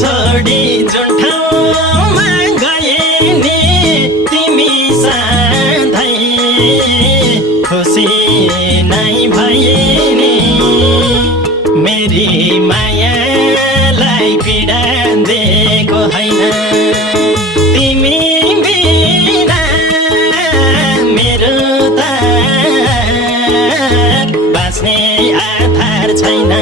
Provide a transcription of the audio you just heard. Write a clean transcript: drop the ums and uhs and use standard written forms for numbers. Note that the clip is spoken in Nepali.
छोडी जुन ठाउँमा गए नि तिमी सधैँ खुसी नै भए नि मेरी मायालाई पीडा दिएको होइन तिमी बिना मेरो त बाँच्ने आधार छैन